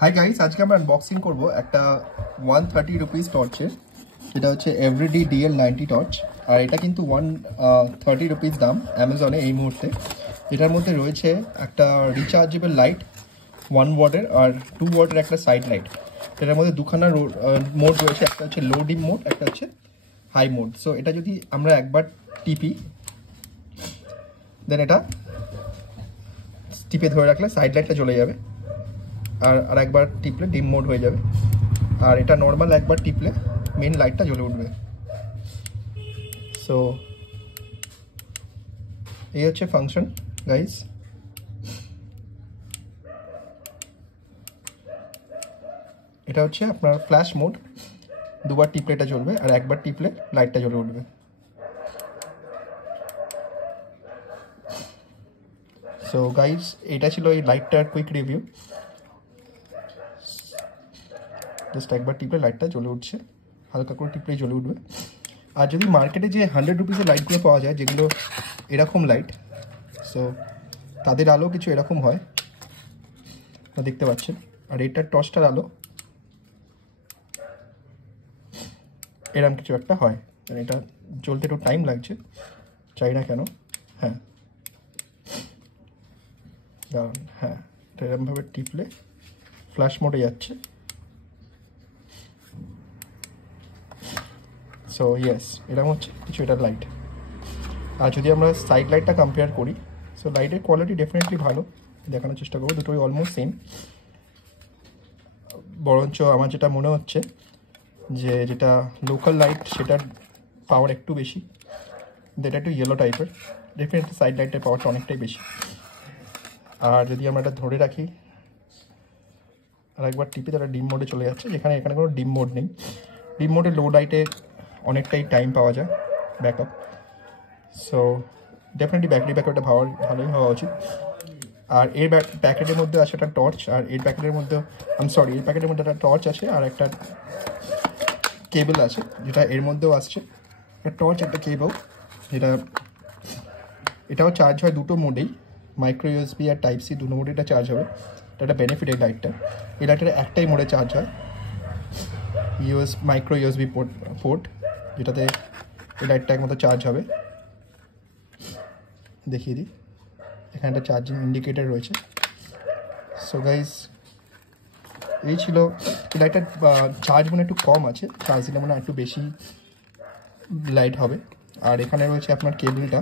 Hi guys, আজকে আমরা unboxing করব একটা 130 রুপিস টর্চের। এটা হচ্ছে এভরিডে ডিএল 90 টর্চ, আর এটা কিন্তু 130 রুপিস দাম অ্যামাজনে এই মুহূর্তে। এটার মধ্যে রয়েছে একটা রিচার্জেবল লাইট 1 ওয়াটের আর 2 ওয়াটের একটা সাইড লাইট। এটার মধ্যে দুখানা মোড রয়েছে, একটা হচ্ছে লো ডিম মোড, একটা হচ্ছে হাই মোড। সো এটা যদি আমরা একবার টিপি, দেন এটা টিপে ধরে রাখলে সাইড লাইটটা জ্বলে যাবে, আর একবার টিপলে ডিম মোড হয়ে যাবে, আর এটা নর্মাল একবার টিপলে মেন লাইটটা জ্বলে উঠবে। সো এই হচ্ছে ফাংশন গাইস। এটা হচ্ছে আপনার ফ্ল্যাশ মোড, দুবার টিপলে এটা জ্বলবে আর একবার টিপলে লাইটটা জ্বলে উঠবে। সো গাইস, এটা ছিল এই লাইটটার কুইক রিভিউ। জাস্ট একবার টিপলে লাইটটা জ্বলে উঠছে, হালকা করে টিপলেই জ্বলে উঠবে। আর যদি মার্কেটে যে 100 রুপিসের লাইটগুলো পাওয়া যায়, যেগুলো এরকম লাইট, সো তাদের আলো কিছু এরকম হয়, দেখতে পাচ্ছেন। আর এটার টর্চটার আলো এরকম কিছু একটা হয়। এটা জ্বলতে একটু টাইম লাগছে, চাই না কেন। হ্যাঁ দাঁড়ান, হ্যাঁ এটা এরকমভাবে টিপলে ফ্ল্যাশ মোডে যাচ্ছে। সো ইয়েস, এরকম হচ্ছে কিছু এটার লাইট। আর যদি আমরা সাইড লাইটটা কম্পেয়ার করি, সো লাইটের কোয়ালিটি ডেফিনেটলি ভালো, দেখানোর চেষ্টা করবো। দুটোই অলমোস্ট সেম, বরঞ্চ আমার যেটা মনে হচ্ছে যে যেটা লোকাল লাইট সেটার পাওয়ার একটু বেশি, এটা একটু ইয়েলো টাইপের। ডেফিনেটলি সাইড লাইটের পাওয়ারটা অনেকটাই বেশি। আর যদি আমরা এটা ধরে রাখি আর একবার টিপে, তারা ডিম মোডে চলে যাচ্ছে, যেখানে এখানে কোনো ডিম মোড নেই। ডিম মোডে লো লাইটে অনেকটাই টাইম পাওয়া যায়, ব্যাকআপ। সো ডেফিনেটলি ব্যাটারি ব্যাকআপটা ভালোই হওয়া উচিত। আর এর প্যাকেটের মধ্যে আছে একটা টর্চ, আর এর প্যাকেটের মধ্যে এর প্যাকেটের মধ্যে একটা টর্চ আছে আর একটা কেবল আছে, যেটা এর মধ্যেও আসছে। একটা টর্চ, একটা কেবল, এটাও চার্জ হয় দুটো মোডেই, মাইক্রো ইউএসবি আর টাইপ সি দুটো মোডে এটা চার্জ হবে। এটা একটা বেনিফিট এই লাইটটা। এই লাইটটা একটাই মোডে চার্জ হয়, মাইক্রো ইউএসবি পোর্ট, যেটাতে এই লাইটটা একমাত্র চার্জ হবে। দেখিয়ে দিই, এখানে একটা চার্জিং ইন্ডিকেটার রয়েছে। সো গাইস, এই ছিল এই লাইটটার চার্জ মনে একটু কম আছে, চার্জ দিলে মনে একটু বেশি লাইট হবে। আর এখানে রয়েছে আপনার কেবলটা।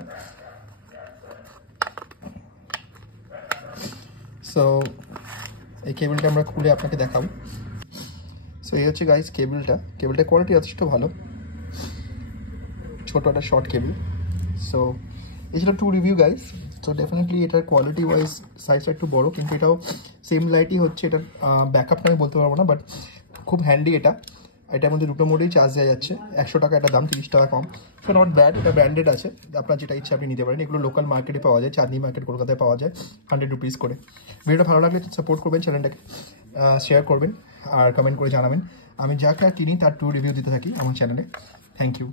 সো এই কেবলটা আমরা খুলে আপনাকে দেখাবো। সো এই হচ্ছে গাইস কেবলটার কোয়ালিটি যথেষ্ট ভালো, ছোট একটা শর্ট কেবল। সো এই ছিল 2 রিভিউ গাইস। সো ডেফিনেটলি এটার কোয়ালিটি ওয়াইজ সাইজটা একটু বড়, কিন্তু এটাও সেম লাইটই হচ্ছে। এটার ব্যাকআপটা আমি বলতে পারবো না, বাট খুব হ্যান্ডি এটা। এটার মধ্যে দুটো মোডেই চার্জ দেওয়া যাচ্ছে। 100 টাকা এটা দাম, 30 টাকা কম। সো নট ব্যাড, এটা ব্র্যান্ডেড আছে, আপনার যেটা ইচ্ছা আপনি নিতে পারেন। এগুলো লোকাল মার্কেটে পাওয়া যায়, চাঁদনি মার্কেট কলকাতায় পাওয়া যায় 100 রুপিস করে। ভিডিওটা ভালো লাগলে সাপোর্ট করবেন, চ্যানেলটাকে শেয়ার করবেন আর কমেন্ট করে জানাবেন। আমি যা কিনি তার 2 রিভিউ দিতে থাকি আমার চ্যানেলে। Thank you.